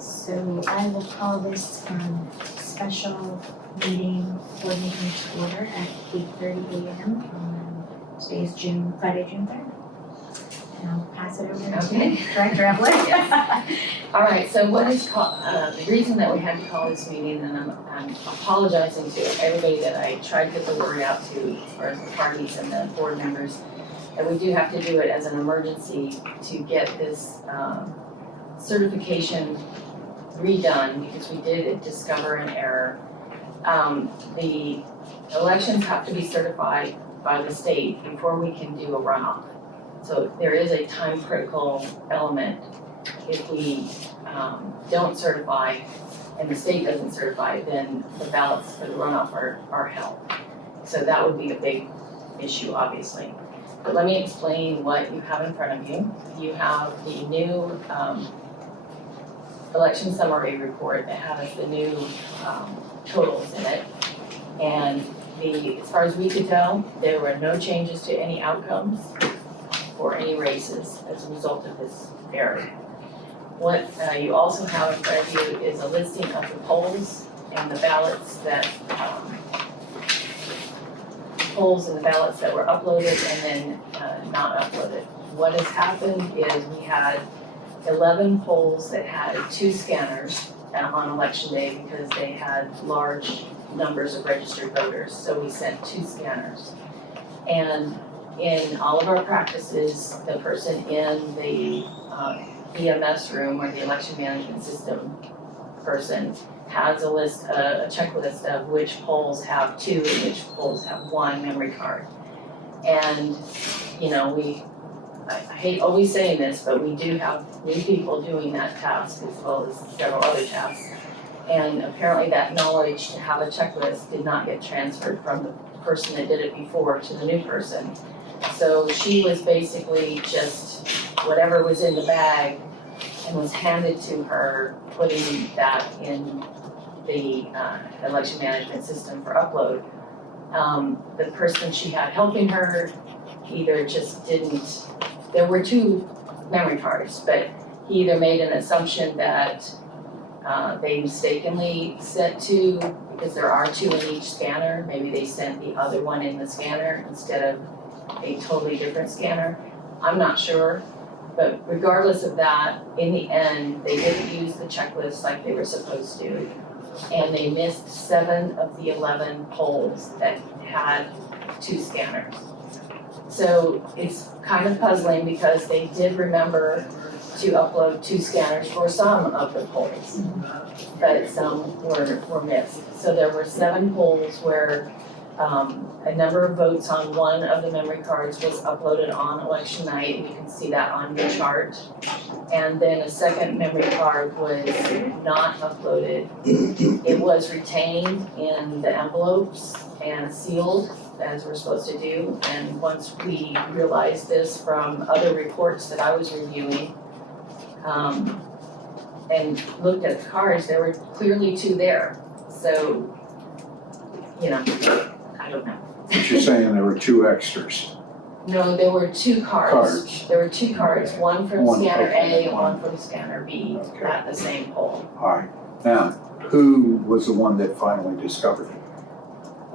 So I will call this special meeting board meeting to order at 8:30 a.m. Today is Friday, June 3rd. And I'll pass it over to Director Evelyn. All right, so what is the reason that we had to call this meeting, and I'm apologizing to everybody that I tried to get the word out to as far as the parties and the board members, that we do have to do it as an emergency to get this certification redone because we did discover an error. The elections have to be certified by the state before we can do a runoff. So there is a time critical element. If we don't certify and the state doesn't certify, then the ballots for the runoff are held. So that would be a big issue, obviously. But let me explain what you have in front of you. You have the new election summary report that has the new totals in it. And as far as we could tell, there were no changes to any outcomes or any races as a result of this error. What you also have in front of you is a listing of the polls and the ballots that were uploaded and then not uploaded. What has happened is we had 11 polls that had 2 scanners on election day because they had large numbers of registered voters, so we sent 2 scanners. And in all of our practices, the person in the EMS room or the election management system person has a checklist of which polls have 2 and which polls have 1 memory card. And, I hate always saying this, but we do have new people doing that task as well as several other tasks. And apparently that knowledge to have a checklist did not get transferred from the person that did it before to the new person. So she was basically just whatever was in the bag and was handed to her, putting that in the election management system for upload. The person she had helping her either just didn't, there were 2 memory cards, but he either made an assumption that they mistakenly sent 2, because there are 2 in each scanner, maybe they sent the other one in the scanner instead of a totally different scanner. I'm not sure, but regardless of that, in the end, they didn't use the checklist like they were supposed to, and they missed 7 of the 11 polls that had 2 scanners. So it's kind of puzzling because they did remember to upload 2 scanners for some of the polls, but some were missed. So there were 7 polls where a number of votes on one of the memory cards was uploaded on election night. You can see that on the chart. And then a second memory card was not uploaded. It was retained in the envelopes and sealed as we're supposed to do. And once we realized this from other reports that I was reviewing, and looked at the cards, there were clearly 2 there. So, I don't know. But you're saying there were 2 extras? No, there were 2 cards. There were 2 cards, one from One, scanner okay. A and one from scanner B Okay. at the same poll. All right. Now, who was the one that finally discovered it?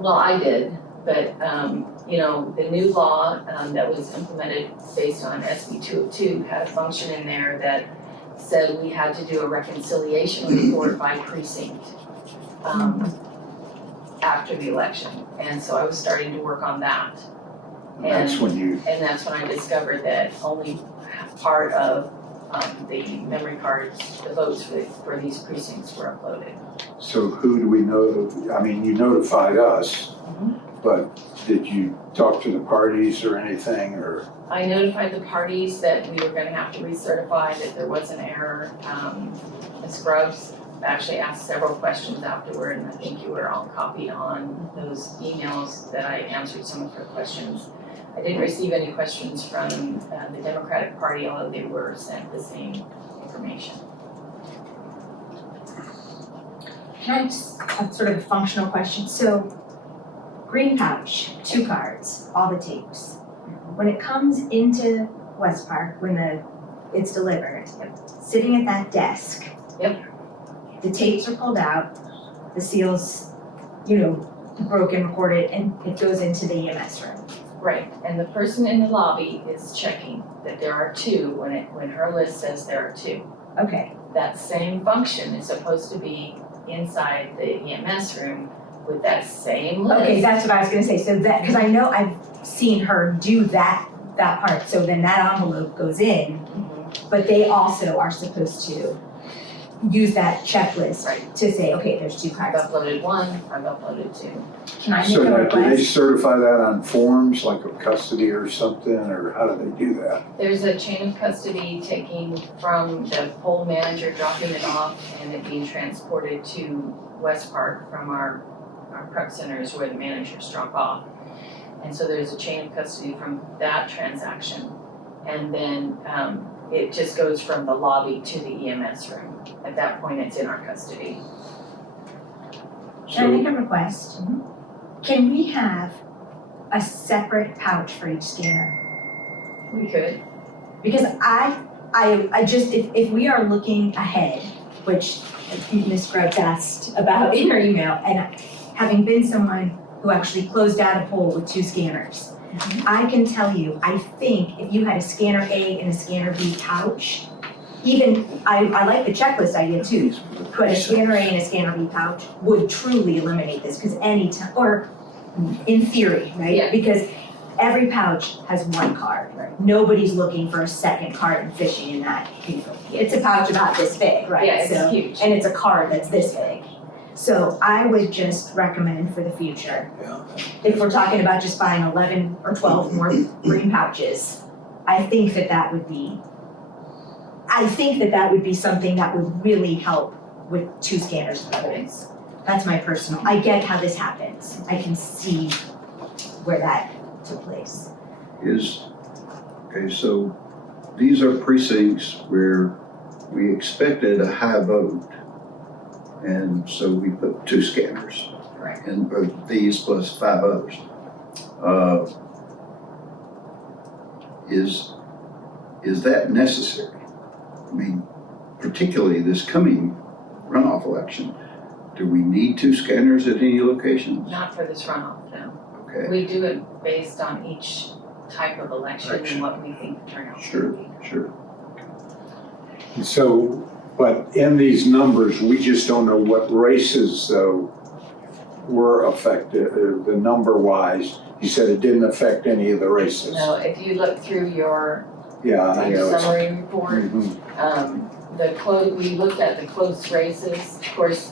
Well, I did, but, the new law that was implemented based on SB 202 had a function in there that said we had to do a reconciliation report by precinct after the election. And so I was starting to work on that. And that's when you, And that's when I discovered that only part of the memory cards, the votes for these precincts were uploaded. so who do we know? I mean, you notified us, but did you talk to the parties or anything, or? I notified the parties that we were gonna have to recertify, that there was an error. Ms. Grubbs actually asked several questions afterward, and I think you were all copied on those emails that I answered some of her questions. I didn't receive any questions from the Democratic Party, although they were sent the same information. Can I just have sort of a functional question? So, green pouch, 2 cards, all the tapes. When it comes into West Park, when it's delivered, sitting at that desk, Yep. the tapes are pulled out, the seals, broken, recorded, and it goes into the EMS room. Right, and the person in the lobby is checking that there are two when her list says there are two. Okay, That same function is supposed to be inside the EMS room with that same list. okay, that's what I was gonna say, so that, because I know I've seen her do that part, so then that envelope goes in, Mhm. but they also are supposed to use that checklist Right. to say, okay, there's two I've cards. uploaded one, I've uploaded two. Can I make So a now, do they request? certify that on forms, like of custody or something, or how do they do that? There's a chain of custody taking from the poll manager, dropping it off, and it being transported to West Park from our prep centers where the managers drop off. And so there's a chain of custody from that transaction. And then it just goes from the lobby to the EMS room. At that point, it's in our custody. Can I make a request? Can we have a separate pouch for each scanner? We could. Because I just, if we are looking ahead, which Ms. Grubbs asked about in her email, and having been someone who actually closed out a poll with 2 scanners, I can tell you, I think if you had a scanner A and a scanner B pouch, even, I like the checklist idea too, but a scanner A and a scanner B pouch would truly eliminate this, because any time, or in theory, right? Yeah. Because every pouch has 1 card. Right. Nobody's looking for a second card and fishing in that. It's a pouch about this big, right? Yeah, it's So, huge. and it's a card that's this big. So I would just recommend for the future, Yeah. if we're talking about just buying 11 or 12 more green pouches, I think that would be something that would really help with 2 scanners of polls. That's my personal, I get how this happens. I can see where that took place. Okay, so these are precincts where we expected a high vote. And so we put 2 scanners. Correct. And these plus 5 others. Is that necessary? I mean, particularly this coming runoff election, do we need 2 scanners at any locations? Not for this runoff, no. Okay, We do it based on each type of election and what we think the turnout sure, will be. sure. So, but in these numbers, we just don't know what races though were affected, the number wise. You said it didn't affect any of the races. No, if you look through your Yeah, I know. it's- summary report, Mhm. we looked at the close races, of course,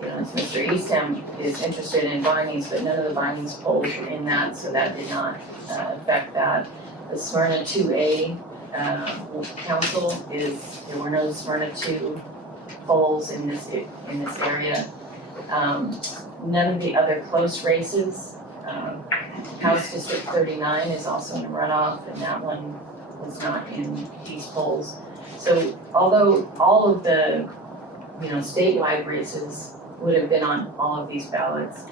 Mr. Eastham is interested in bindings, but none of the bindings polls were in that, so that did not affect that. The Smyrna 2A council there were no Smyrna 2 polls in this area. None of the other close races, House District 39 is also in a runoff, and that one was not in these polls. So although all of the, statewide races would have been on all of these ballots,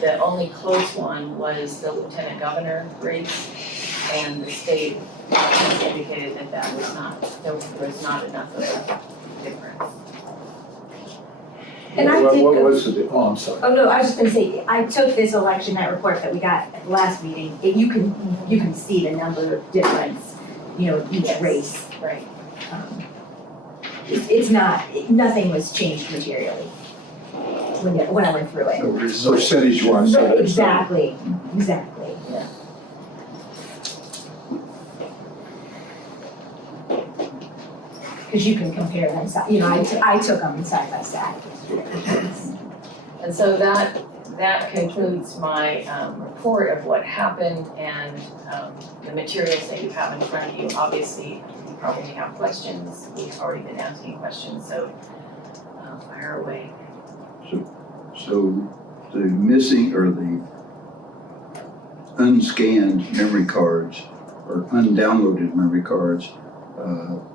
the only close one was the lieutenant governor race, and the state indicated that there was not enough of a difference. And I What- did What go- was the, oh, I'm sorry. Oh, no, I was just gonna say, I took this election night report that we got at the last meeting, and you can see the number of difference, each Yes. race. Right. It's not, nothing was changed materially when I went through it. The result, Percentage wise. so that's- Exactly. Yeah. Because you can compare them, I took them side by side. And so that concludes my report of what happened and the materials that you have in front of you. Obviously, you probably have questions. We've already been asking questions, so fire away. so the missing or the unscanned memory cards or undownloaded memory cards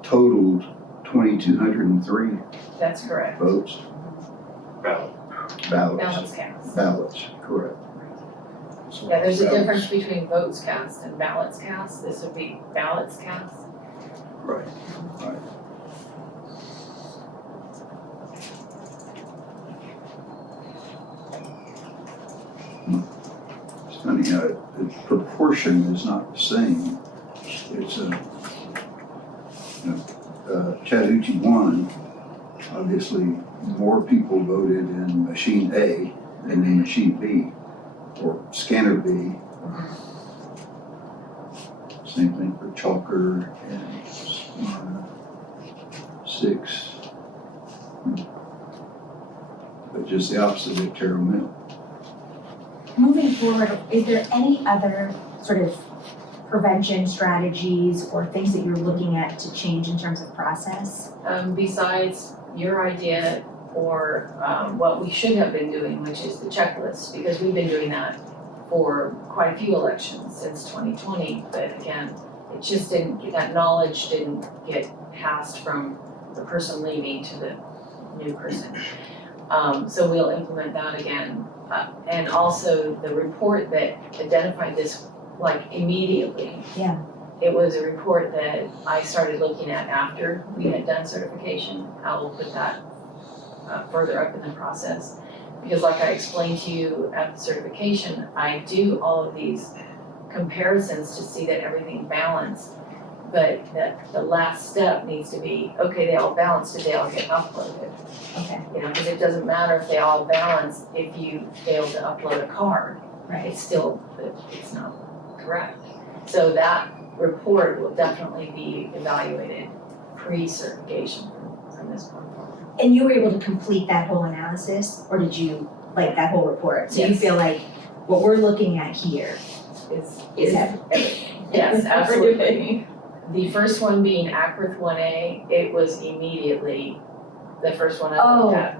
totaled 2,203 That's correct. votes. Ballots. Balance cast. Ballots, correct. Yeah, there's a difference between votes cast and ballots cast. This would be ballots cast. Right, right. funny how the proportion is not the same. It's Chattahoochee won. Obviously, more people voted in machine A than in machine B or scanner B. Same thing for Chalker and 6. But just the opposite at Terrell Mill. Moving forward, is there any other sort of prevention strategies or things that you're looking at to change in terms of process? Besides your idea or what we should have been doing, which is the checklist, because we've been doing that for quite a few elections since 2020, but again, it just didn't, that knowledge didn't get passed from the person leaving to the new person. So we'll implement that again. And also the report that identified this like immediately. Yeah. It was a report that I started looking at after we had done certification. I will put that further up in the process. Because like I explained to you at the certification, I do all of these comparisons to see that everything balanced. But that the last step needs to be, okay, they all balanced, did they all get uploaded? Okay, You know, because it doesn't matter if they all balance if you fail to upload a card. right. It's still, it's not correct. So that report will definitely be evaluated pre-certification from this point forward. And you were able to complete that whole analysis, or did you, like, that whole report? So you Yes. feel like what we're looking at here Is is everything. Yes, absolutely. The first one being ACRIT 1A, it was immediately the first one I looked at,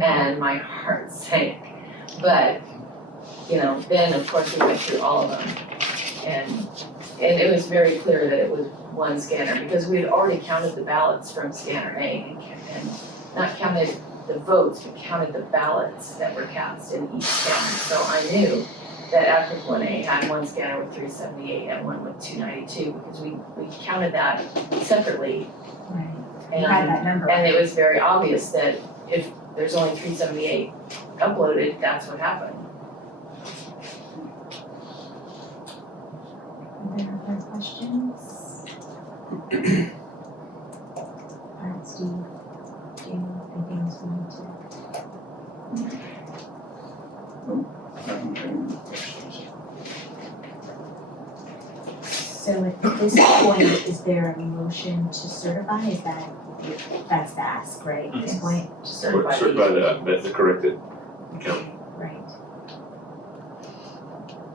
and my heart sank. But, you know, then of course we went through all of them. And it was very clear that it was one scanner, because we had already counted the ballots from scanner A and not counted the votes, but counted the ballots that were cast in each scanner. So I knew that ACRIT 1A had one scanner with 378 and one with 292, because we counted that separately. Right. You had that number. And it was very obvious that if there's only 378 uploaded, that's what happened. Are there other questions? All right, Steve, do you have anything else we need to? I don't have any questions. So at this point, is there a motion to certify? Is that's the ask, right, at this point? Just certify these. Certify the corrected count. Right.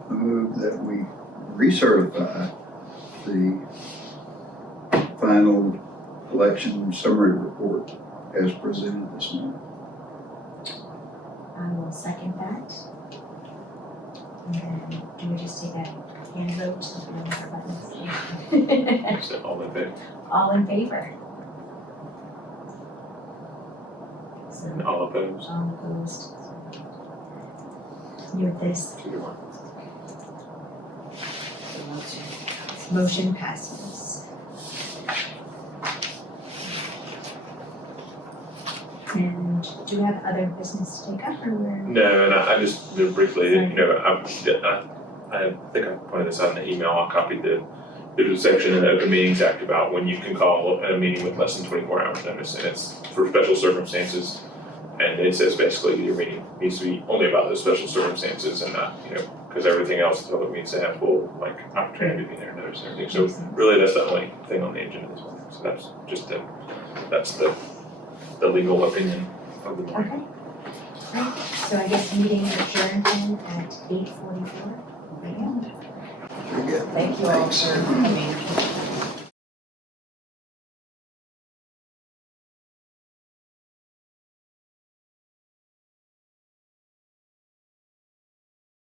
I move that we recertify the final election summary report as presented this morning. I will second that. And then do we just take a hand vote? So all in favor? All in favor? So, And all opposed? all opposed? You with this? 2-1. Motion passes. And do we have other business to take up, or we're? No, and I just briefly, you know, I think I pointed this out in the email. I copied there's a section in the Open Meetings Act about when you can call a meeting with less than 24 hours notice, and it's for special circumstances. And it says basically your meeting needs to be only about those special circumstances and not, you know, because everything else the public needs to have full opportunity to be there, notice and everything. So really, that's the only thing on the agenda this morning. So that's just the legal opinion of the morning. Okay. Great. So I guess meeting adjourned then at 8:44 a.m. Very good. Thank you all for coming.